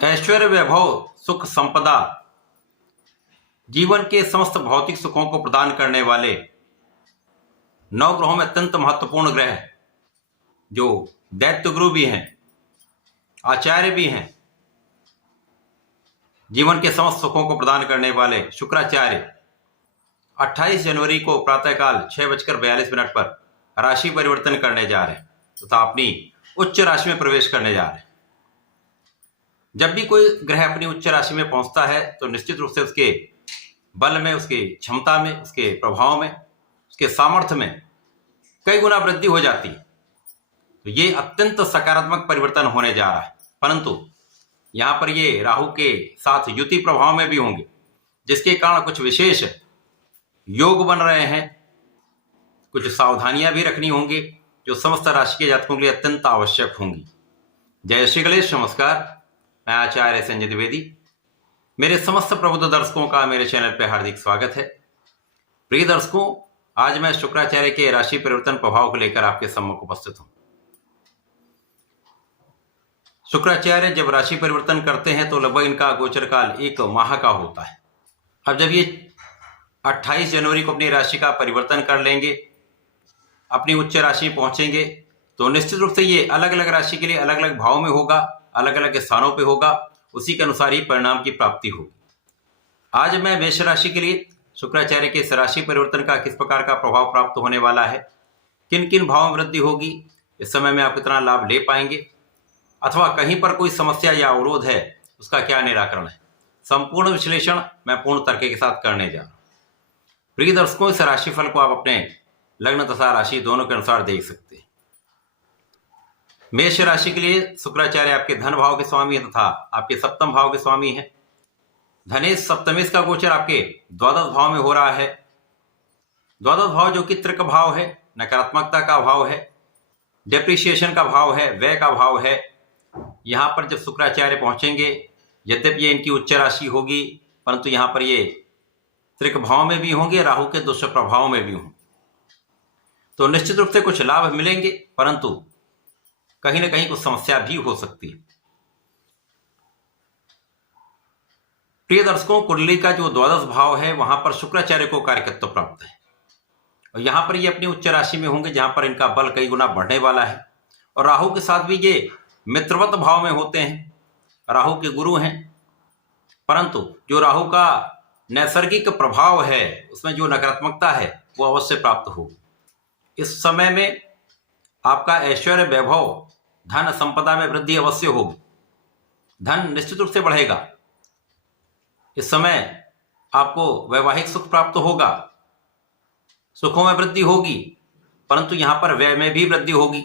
ऐश्वर्य, वैभव, सुख, संपदा, जीवन के समस्त भौतिक सुखों को प्रदान करने वाले नौ ग्रहों में अत्यंत महत्वपूर्ण ग्रह जो दैत्य गुरु भी हैं, आचार्य भी हैं, जीवन के समस्त सुखों को प्रदान करने वाले शुक्राचार्य 28 जनवरी को प्रातःकाल 6:42 पर राशि परिवर्तन करने जा रहे हैं तथा अपनी उच्च राशि में प्रवेश करने जा रहे हैं। जब भी कोई ग्रह अपनी उच्च राशि में पहुंचता है तो निश्चित रूप से उसके बल में, उसकी क्षमता में, उसके प्रभाव में, उसके सामर्थ्य में कई गुना वृद्धि हो जाती है। तो ये अत्यंत सकारात्मक परिवर्तन होने जा रहा है, परंतु यहाँ पर ये राहु के साथ युति प्रभाव में भी होंगे, जिसके कारण कुछ विशेष योग बन रहे हैं। कुछ सावधानियां भी रखनी होंगी जो समस्त राशि के जातकों के लिए अत्यंत आवश्यक होंगी। जय श्री गणेश, नमस्कार। मैं आचार्य संजय द्विवेदी। मेरे समस्त प्रबुद्ध दर्शकों का मेरे चैनल पर हार्दिक स्वागत है। प्रिय दर्शकों, आज मैं शुक्राचार्य के राशि परिवर्तन प्रभाव को लेकर आपके सम्मुख उपस्थित हूं। शुक्राचार्य जब राशि परिवर्तन करते हैं तो लगभग इनका गोचर काल 1 माह का होता है। अब जब ये 28 जनवरी को अपनी राशि का परिवर्तन कर लेंगे, अपनी उच्च राशि पहुंचेंगे, तो निश्चित रूप से ये अलग अलग राशि के लिए अलग अलग भाव में होगा, अलग अलग स्थानों पे होगा, उसी के अनुसार ही परिणाम की प्राप्ति होगी। आज मैं मेष राशि के लिए शुक्राचार्य के इस राशि परिवर्तन का किस प्रकार का प्रभाव प्राप्त होने वाला है, किन किन भावों में वृद्धि होगी, इस समय में आप कितना लाभ ले पाएंगे, अथवा कहीं पर कोई समस्या या अवरोध है उसका क्या निराकरण है, संपूर्ण विश्लेषण मैं पूर्ण तर्क के साथ करने जा रहा हूं। प्रिय दर्शकों, इस राशिफल को आप अपने लग्न तथा राशि दोनों के अनुसार देख सकते हैं। मेष राशि के लिए शुक्राचार्य आपके धन भाव के स्वामी है तथा आपके सप्तम भाव के स्वामी है। धनेश सप्तमेश का गोचर आपके द्वादश भाव में हो रहा है। द्वादश भाव जो कि त्रिक भाव है, नकारात्मकता का भाव है, डेप्रिसिएशन का भाव है, व्यय का भाव है। यहां पर जब शुक्राचार्य पहुंचेंगे, यद्यपि ये इनकी उच्च राशि होगी, परंतु यहां पर ये त्रिक भाव में भी होंगे, राहु के दुष्प्रभाव में भी होंगे, तो निश्चित रूप से कुछ लाभ मिलेंगे, परंतु कहीं ना कहीं कुछ समस्या भी हो सकती है। प्रिय दर्शकों, कुंडली का जो द्वादश भाव है वहां पर शुक्राचार्य को कार्यकत्व प्राप्त है और यहां पर ये अपनी उच्च राशि में होंगे, जहां पर इनका बल कई गुना बढ़ने वाला है। और राहु के साथ भी ये मित्रवत भाव में होते हैं, राहु के गुरु हैं, परंतु जो राहु का नैसर्गिक प्रभाव है उसमें जो नकारात्मकता है वो अवश्य प्राप्त होगी। इस समय में आपका ऐश्वर्य, वैभव, धन, संपदा में वृद्धि अवश्य होगी। धन निश्चित रूप से बढ़ेगा। इस समय आपको वैवाहिक सुख प्राप्त होगा, सुखों में वृद्धि होगी, परंतु यहां पर व्यय में भी वृद्धि होगी।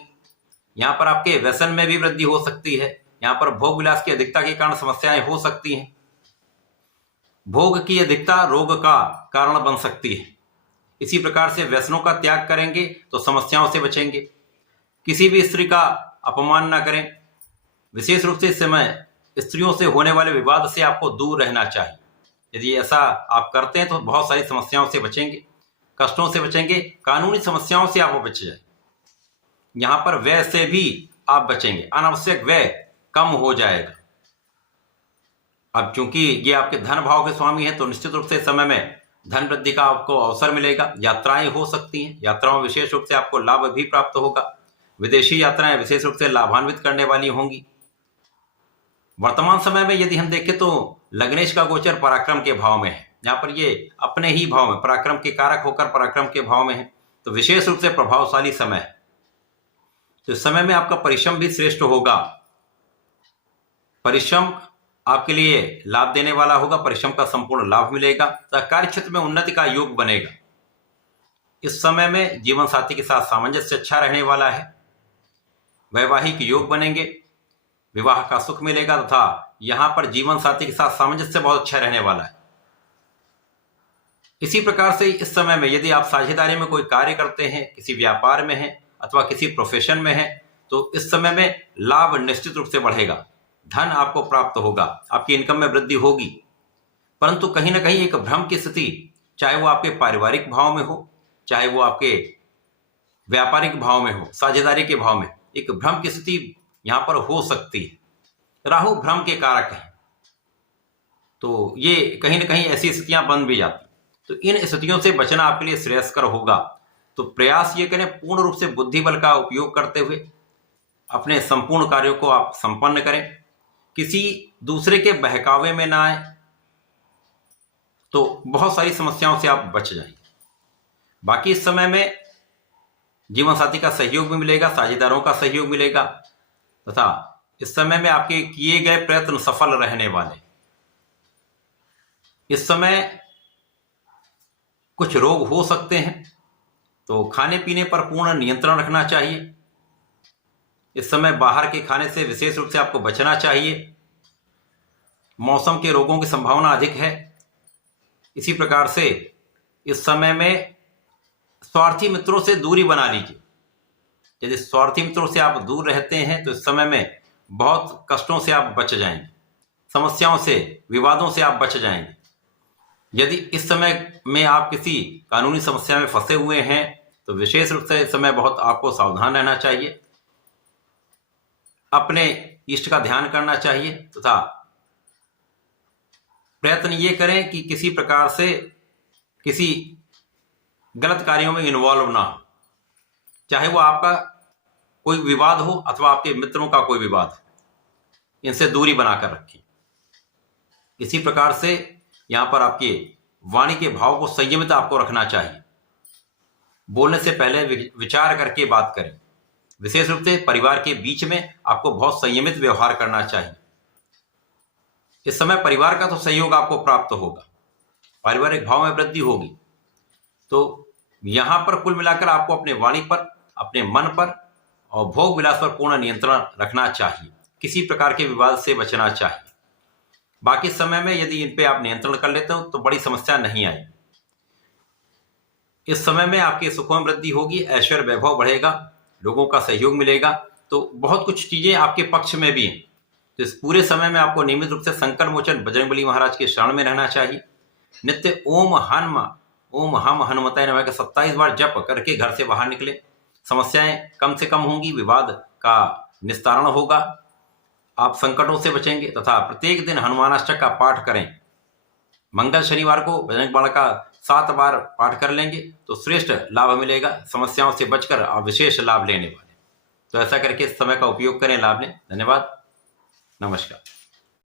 यहां पर आपके व्यसन में भी वृद्धि हो सकती है। यहां पर भोग विलास की अधिकता के कारण समस्याएं हो सकती हैं। भोग की अधिकता रोग का कारण बन सकती है। इसी प्रकार से व्यसनों का त्याग करेंगे तो समस्याओं से बचेंगे। किसी भी स्त्री का अपमान ना करें। विशेष रूप से इस समय स्त्रियों से होने वाले विवाद से आपको दूर रहना चाहिए। यदि ऐसा आप करते हैं तो बहुत सारी समस्याओं से बचेंगे, कष्टों से बचेंगे, कानूनी समस्याओं से आप बच जाए। यहां पर व्यय से भी आप बचेंगे, अनावश्यक व्यय कम हो जाएगा। अब चूंकि ये आपके धन भाव के स्वामी हैं तो निश्चित रूप से इस समय में धन वृद्धि का आपको अवसर मिलेगा। यात्राएं हो सकती हैं, यात्राओं में विशेष रूप से आपको लाभ भी प्राप्त होगा। विदेशी यात्राएं विशेष रूप से लाभान्वित करने वाली होंगी। वर्तमान समय में यदि हम देखें तो लग्नेश का गोचर पराक्रम के भाव में है। यहाँ पर ये अपने ही भाव में पराक्रम के कारक होकर पराक्रम के भाव में है, तो विशेष रूप से प्रभावशाली समय है। तो इस समय में आपका परिश्रम भी श्रेष्ठ होगा। परिश्रम आपके लिए लाभ देने वाला होगा, परिश्रम का संपूर्ण लाभ मिलेगा, तो कार्य क्षेत्र में उन्नति का योग बनेगा। इस समय में जीवन साथी के साथ सामंजस्य अच्छा रहने वाला है। वैवाहिक योग बनेंगे, विवाह का सुख मिलेगा तथा यहां पर जीवन साथी के साथ सामंजस्य बहुत अच्छा रहने वाला है। इसी प्रकार से इस समय में यदि आप साझेदारी में कोई कार्य करते हैं, किसी व्यापार में हैं अथवा किसी प्रोफेशन में हैं, तो इस समय में लाभ निश्चित रूप से बढ़ेगा। धन आपको प्राप्त होगा, आपकी इनकम में वृद्धि होगी, परंतु कहीं ना कहीं एक भ्रम की स्थिति, चाहे वो आपके पारिवारिक भाव में हो, चाहे वो आपके व्यापारिक भाव में हो, साझेदारी के भाव में, एक भ्रम की स्थिति यहां पर हो सकती है। राहु भ्रम के कारक है, तो ये कहीं ना कहीं ऐसी स्थितियां बन भी जाती। तो इन स्थितियों से बचना आपके लिए श्रेयस्कर होगा। तो प्रयास ये करें, पूर्ण रूप से बुद्धि बल का उपयोग करते हुए अपने संपूर्ण कार्यों को आप संपन्न करें। किसी दूसरे के बहकावे में ना आए, तो बहुत सारी समस्याओं से आप बच जाएंगे। बाकी इस समय में जीवन साथी का सहयोग भी मिलेगा, साझेदारों का सहयोग मिलेगा, तथा इस समय में आपके किए गए प्रयत्न सफल रहने वाले। इस समय कुछ रोग हो सकते हैं, तो खाने पीने पर पूर्ण नियंत्रण रखना चाहिए। इस समय बाहर के खाने से विशेष रूप से आपको बचना चाहिए। मौसम के रोगों की संभावना अधिक है। इसी प्रकार से इस समय में स्वार्थी मित्रों से दूरी बना लीजिए। यदि स्वार्थी मित्रों से आप दूर रहते हैं तो इस समय में बहुत कष्टों से आप बच जाएंगे, समस्याओं से, विवादों से आप बच जाएंगे। यदि इस समय में आप किसी कानूनी समस्या में फंसे हुए हैं तो विशेष रूप से इस समय बहुत आपको सावधान रहना चाहिए, अपने इष्ट का ध्यान करना चाहिए, तथा प्रयत्न ये करें कि किसी प्रकार से किसी गलत कार्यों में इन्वॉल्व ना हो, चाहे वो आपका कोई विवाद हो अथवा आपके मित्रों का कोई विवाद हो, इनसे दूरी बनाकर रखें। इसी प्रकार से यहां पर आपके वाणी के भाव को संयमित आपको रखना चाहिए। बोलने से पहले विचार करके बात करें। विशेष रूप से परिवार के बीच में आपको बहुत संयमित व्यवहार करना चाहिए। इस समय परिवार का तो सहयोग आपको प्राप्त होगा, पारिवारिक भाव में वृद्धि होगी। तो यहां पर कुल मिलाकर आपको अपने वाणी पर, अपने मन पर और भोग विलास पर पूर्ण नियंत्रण रखना चाहिए। किसी प्रकार के विवाद से बचना चाहिए। बाकी समय में यदि इन पे आप नियंत्रण कर लेते हो तो बड़ी समस्या नहीं आएगी। इस समय में आपके सुखों में वृद्धि होगी, ऐश्वर्य वैभव बढ़ेगा, लोगों का सहयोग मिलेगा। तो बहुत कुछ चीजें आपके पक्ष में भी हैं। तो इस पूरे समय में आपको नियमित रूप से संकट मोचन बजरंगबली महाराज के शरण में रहना चाहिए। नित्य ओम हम हनुमताय नमः का 27 बार जप करके घर से बाहर निकले। समस्याएं कम से कम होंगी, विवाद का निस्तारण होगा, आप संकटों से बचेंगे। तथा प्रत्येक दिन हनुमानाष्टक का पाठ करें। मंगल शनिवार को बजरंगबाण का 7 बार पाठ कर लेंगे तो श्रेष्ठ लाभ मिलेगा। समस्याओं से बचकर आप विशेष लाभ लेने वाले। तो ऐसा करके इस समय का उपयोग करें, लाभ लें। धन्यवाद, नमस्कार।